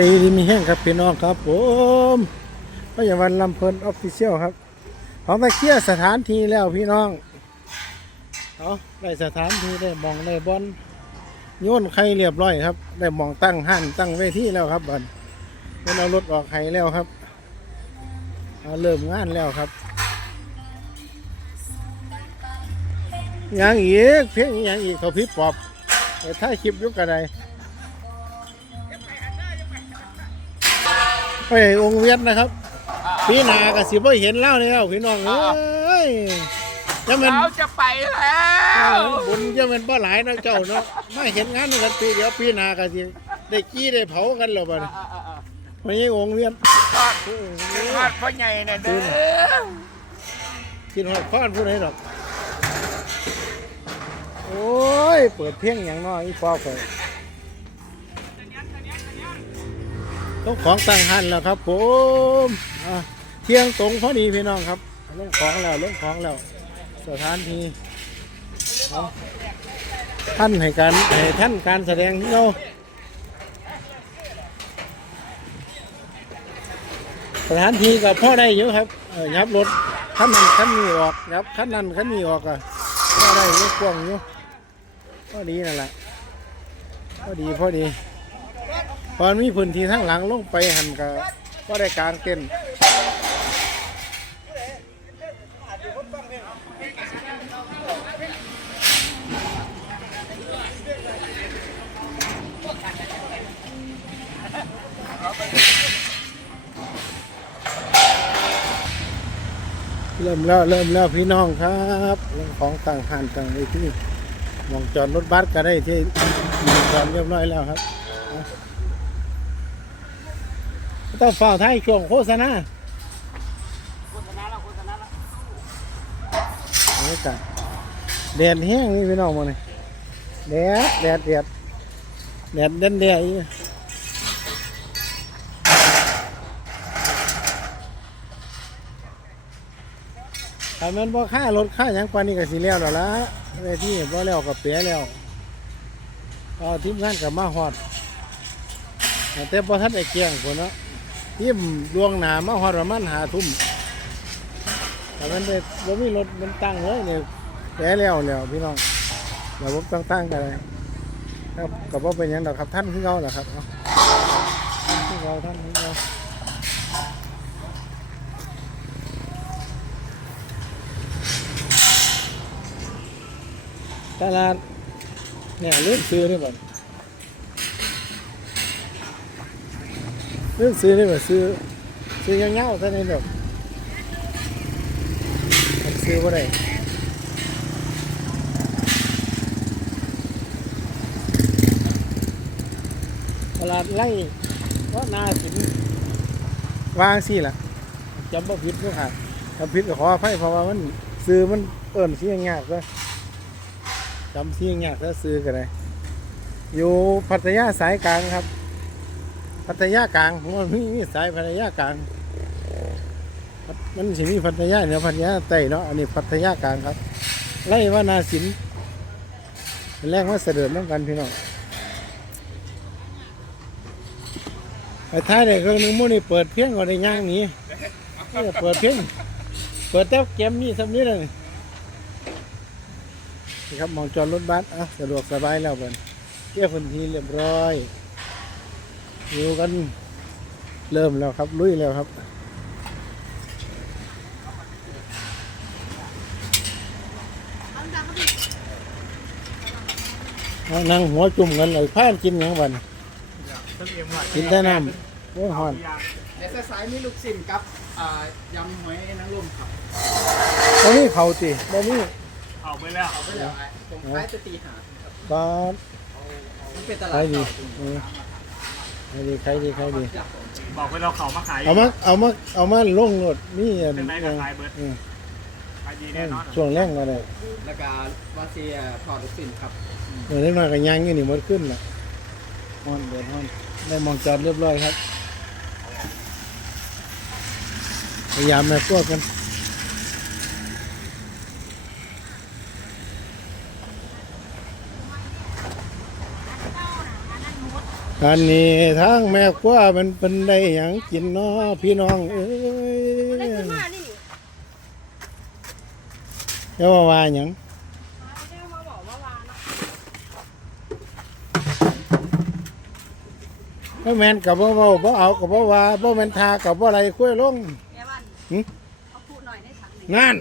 ดีดีมีแห้งครับพี่น้องครับผมพยาวันลำเพลินออฟฟิเชียลครับของตะเคียสถานที่แล้วพี่น้องเอาได้สถานที่ได้มองได้บอลโยนไข่เรียบร้อยครับ ได้มองตั้งห้านตั้งเวทีแล้วครับบอลเป็นเอารถออกไข่แล้วครับเอาเริ่มงานแล้วครับยังอีกเพียงยังอีกเขาพิบปอบไปถ่าคลิปยุกกระได ไปองค์เวียนนะครับ พี่นากสิบ่เห็นเล่าแล้วพี่น้องเอ้ยจะมันเราจะไปแล้วบุญจะมันบ่หลายเนาะเจ้าเนาะมาเห็นงานนี่กันปีเดียวพี่นากสิได้กี้ได้เผากันแล้วบัดนี้ไม่ใช่องค์เวียนทอดทอดพ่อใหญ่เนี่ยเด้อกินหอดข้อนผู้ใดดอก โอ้ย เปิดเพียงอย่างน้อยอีปอกไป ต้องของตั้งหันแล้วครับ ผมเที่ยงตรงพอดีพี่น้องครับเรื่องของแล้วเรื่องของแล้วสถานที่ท่านให้การให้ท่านการแสดงที่เราสถานที่กับพ่อได้อยู่ครับยับรถขั้นนั้นขั้นนี้ออกยับขั้นนั้นขั้นนี้ออกอะพ่อได้อยู่กว้างอยู่พอดีนั่นแหละพอดีพอดี พอมีพื้นที่ทั้งหลังลงไปหันก็ก็ได้กลางเต็นท์เริ่มแล้วเริ่มแล้วพี่น้องครับเรื่องของต่างหันต่างในที่มองจอดรถบัสก็ได้ที่จอดเรียบร้อยแล้วครับเอา ต้องฝ่าไทยช่วงโฆษณาโฆษณาละโฆษณาละนี่จ้ะแดดแห้งนี่พี่น้องมาเลยแดดแดดแดดแดดเด่นเดียอีกถ้ามันบ่ค่ารถค่าหยังปานี้ก็สิแล้วแล้วละเวทีบ่แล้วก็เปียแล้วก็ทีมงานก็มาฮอดแต่บ่ทันได้เกียงพุ่นเนาะ ทีมดวงหนามาฮอดประมาณ5ทุ่มแต่มันได้บ่มีรถมันตั้งเลยเนี่ยแปีแล้วแล้วพี่น้องเระบบตั้งๆกันเลยครับก็บ่เป็นยังดอกครับท่านคือเก่าแหละครับเอาท่านคือเก่าท่านคือเก่าตลาดเนี่ยเลื่อนซื้อนี่บ่ เลื่อนซื้อนี่บ่ซื้อซื้อเงี้ยวๆท่านี้ดอกซื้อบ่ได้ตลาดไล่ว่านาสินวางสิล่ะจำบ่ผิดเด้อค่ะถ้าผิดก็ขออภัยเพราะว่ามันซื้อมันเอิ้นสิยากๆซะจำที่ยากถ้าซื้อกันเลยอยู่พัทยาสายกลางครับ พัทยากลางมันมีมีสายพัทยากลาง มันสิมีพัทยาเหนือพัทยาใต้เนาะ อันนี้พัทยากลางครับ ไล่ว่านาสินแรกว่าเสด็จน้ำกันพี่น้องไอ้ท้ายเด็กคนนึงมุ่นี่เปิดเพียงก็ได้ย่างนีนี่เปิดเพียงเปิดแต้เกมนี่สำนี้เลยนี่ครับมองจอดรถบัสอะสะดวกสบายแล้วบันเกี่ยวพื้นที่เรียบร้อย อยู่กันเริ่มแล้วครับ ลุยแล้วครับเอานั่งหัวจุ่มกันเลยพานกินหยังบันกินแต่น้ำโอ้ยหอนเดี๋ยวสายมีลูกศิษย์กับอ่ายำหอยนางรมครับบ่มีเขาตีบ่มีเอาไปแล้วเอาไปแล้วผมขายจะตีหาครับบาสมันเป็นตลาขาด ยดีเออขายดีขายดีขายดีบอกไปเราเขามาขายเอามาเอามาเอามาลงรถนี่อันเป็นไรยักับงขายเบิร์ดอืมขายดีแน่นอนช่วงแรกก็ได้แล้วก็วาเซียถอดลูกศิษย์ครับเดี๋ยวเล็กน้อยก็ย่างอยู่นี่หมดขึ้นละฮอนเดินฮอนได้มองจอดเรียบร้อยครับพยายามมาพวกกัน อันนี้ทางแม่ครัวมันเป็นได้หยังกินเนาะพี่น้องเอ้ยได้ขึ้นมานี่เจ้าว่าว่าหยังได้มาบอกว่าวานะบ่แม่นกับบ่เว้าบ่เอากับบ่ว่าบ่แม่นทากับบ่อะไรคุยลงแม่วันหึเขาพูดหน่อยได้ถังนี่นั่น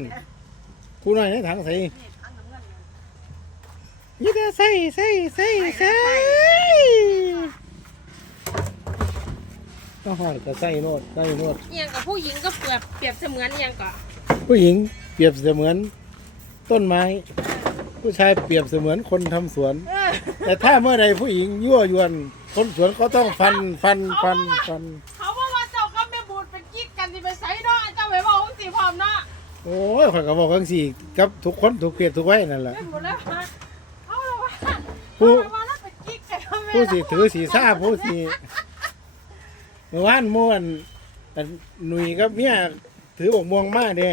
ผู้น้อยในถังใส่นี่ถังน้ำเงินเนี่ยยี่แต่ใส่ใส่ใส่ใส่ ก็หอดก็ใส่โนดใส่โนดเอียงกับผู้หญิงก็เปรียบเปรียบเสมือนเอียงกับผู้หญิงเปรียบเสมือนต้นไม้ ผู้ชายเปรียบเสมือนคนทำสวน เออแต่ถ้าเมื่อใดผู้หญิงยั่วยวน คนสวนก็ต้องฟันฟันฟันฟัน เขาบอกว่าเจ้ากับแม่บูดเป็นกิ๊กกันที่ไปใส่เนาะเจ้าไปบอกว่าสีพร้อมเนาะโอ้ยข่อยก็บอกกังสี่กับทุกคนทุกเพศทุกไว้นั่นแหละ แม่บูดแล้วว่าเอาละว่าผู้เอาละว่าแล้วเป็นกิ๊กกันกับแม่ผู้สีถือสีซ่าผู้สี เมื่อวานม่วนอันหนุ่ยกับเมียถือบอกม่วงมาเด้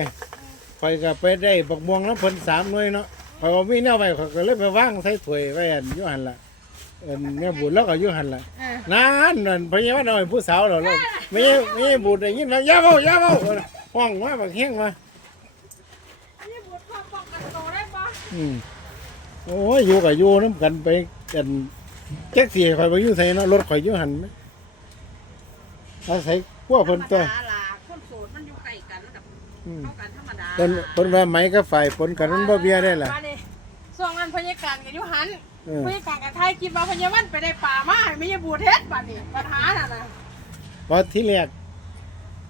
ข่อยก็ไปได้บอกม่วงน้ำเพิ่นสามหน่วยเนาะข่อยก็มีแนวไปข่อยก็เลยไปว่างใส่ถ้วยไว้อันอยู่หันละเอ็นแม่บุญแล้วก็อยู่หันละเออนั่นนั่นพญาวันเอาให้ผู้สาวเราเราไม่ใช่ไม่ใช่บุญได้ยินว่าอย่าเว้าอย่าเว้าห้องมาบักแห้งมาแม่บูดพอป้องกันตัวได้ปะอืมโอ้ยอยู่กับอยู่น้ำกันไปกันแจ็คสี่ข่อยไปอยู่ใส่เนาะรถข่อยอยู่หันไหม อาศัยพวกเพิ่นตัวธรรมดาล่ะคนโสดมันอยู่ใกล้กันระดับอืมเข้ากันธรรมดาเพิ่นเพิ่นว่าไหมก็ฝ่ายผลกันมันบ่เบี้ยได้ล่ะ มาดิช่วงนั้นพยาการกับยุหันเออ พยาการกับไทยคิดว่าพยาวันไปได้ป่ามาไม่ใช่บูเทสป่ะนี่ปัญหาน่ะนะเพราะที่แรก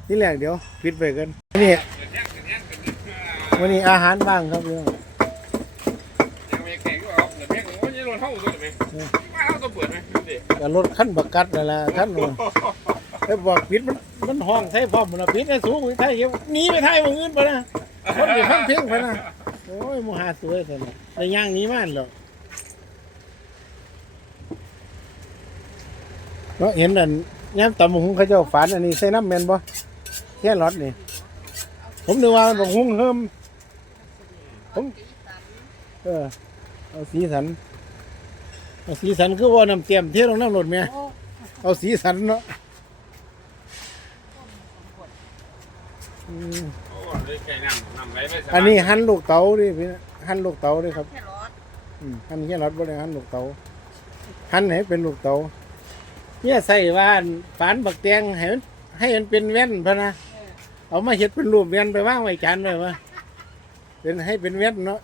ที่แรกเดี๋ยวปิดไปกันนี่วันนี้อาหารบ้างครับพี่น้องยังไม่แข็งก็เอาเปิดแม่งโอ้ยรถเข้าตัวไหมมาเข้าตัวเปิดไหมดูดิ ก็รถขั้นบักกัดนั่นแหละขั้นว่า ไอ้บอกปิดมันมันห้องใช้พร้อมมันปิดไอ้สูงไปไทยเดี๋ยวหนีไปไทยมึงอื่นไปนะคนอยู่ข้างเพียงไปนะโอ้ยมูหาสวยแต่ละแต่ย่างนี้มันหรอกเนาะเห็นอันย่ำตำหุงเขาเจ้าฝานอันนี้ใส่น้ำแมนบ่แค่รถนี่ ผมนึกว่าบักหุงเฮิมผมเออเอาสีสันเอาสีสันคือว่าน้ำเตรียมเที่ยวลงน้ำรถเมียเอาสีสันเนาะ อืมโอ้ยไก่น้ำน้ำไหลไปอันนี้หั่นลูกเต๋าดิพี่นะหั่นลูกเต๋าดิครับแค่รถอืมหั่นแค่รถบ่ได้หั่นลูกเต๋าหั่นให้เป็นลูกเต๋าเนี่ยใส่ว่านฝานบักแตงให้มันให้มันเป็นแว่นพะนะเออเอามาเฮ็ดเป็นรูปแว่นไปวางไว้จานเลยวะเป็นให้เป็นแว่นเนาะ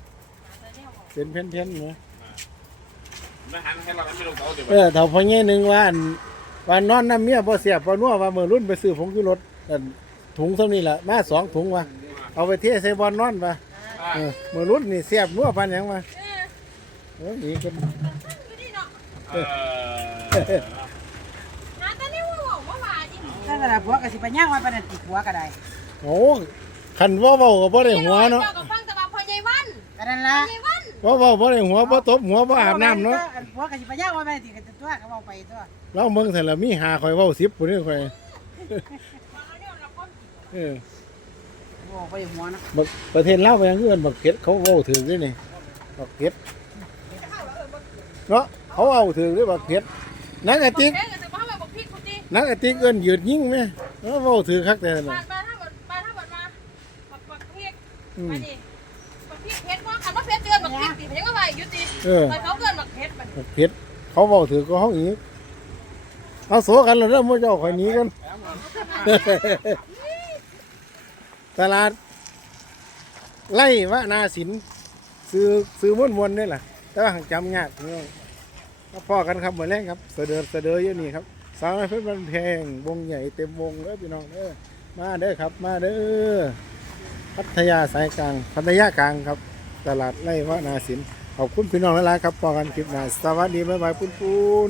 เป็นแผ่นๆเนาะนะฮะให้เราไม่ลงเตาเดี๋ยวเออเท่าพ่อแง่หนึงว่าอันว่านอนน้ำเมียบ่เสียบบ่นัวว่ามื้อรุ่นไปซื้อผงชูรสอัน ถุงเท่านี้ล่ะมาสองถุงว่ะเอาไปเทใส่บอลนอนว่ะเออมื้อรุ่นนี่เสียบนัวปานหยังว่ะเออโอ้ยนี่ก็ดูดิเนาะเออหาแต่นี่ว่าบอกว่าว่าจริงถ้าแต่ผัวก็สิไปย่างไว้ประเด็นติดผัวก็ได้โอ้คันเว่าเว้าก็บ่ได้หัวเนาะเจ้ากับฟังแต่ว่าพ่อใหญ่วันก็นั่นละพ่อใหญ่วันเว่าเว้าบ่ได้หัวบ่ตบหัวบ่อาบน้ำเนาะผัวก็สิไปย่างไว้ประเด็นติดกันตัวก็เว้าไปตัวเราเมืองซั่นล่ะมีหาข่อยเว้า10พุ่นนี่ข่อย เออเว้าไปหัวนะบักประเทศลาวไปยังคือกันบักเผ็ดเขาเว้าถึงด้วยนี่บักเผ็ดเนาะเขาเอาถึงด้วยบักเผ็ดนักกะติกเอ๊ะแต่ว่าแบบบอกพี่กูดินักกะติกเอิ้นยืดยิงแม่เออเว้าถึงคักแต่นั่นมาน่ะมาถ้าบดมาถ้าบดมาบักบักพริกอืมมาดิบักพริกเพชรว่าคันว่าเพชรเดือนบักพริกติเพชรก็ไปยุติเออ ไปเขาเกินบักเพชรมันบักเผ็ดเขาเว้าถึงก็เฮาอีกเอาโสกันแล้วเด้อหมู่เจ้าข่อยหนีกัน ตลาด ไล่วะนาสินซื้อซื้อม้วนมวนๆนี่แหละแต่ว่าหังจำยากพี่น้องมาพ่อกันครับเหมือนแรกครับ เสดอเสดออยู่นี่ครับสาวน้อยเพชรบันแพงวงใหญ่เต็มวงเลยพี่น้องเด้อมาเด้อครับ มาเด้อพัทยาสายกลางพัทยากลางครับ ตลาดไล่วะนาสินขอบคุณพี่น้องหลายๆครับพอกันคลิปหน้าสวัสดีบ๊ายบายปุ้นปุ้น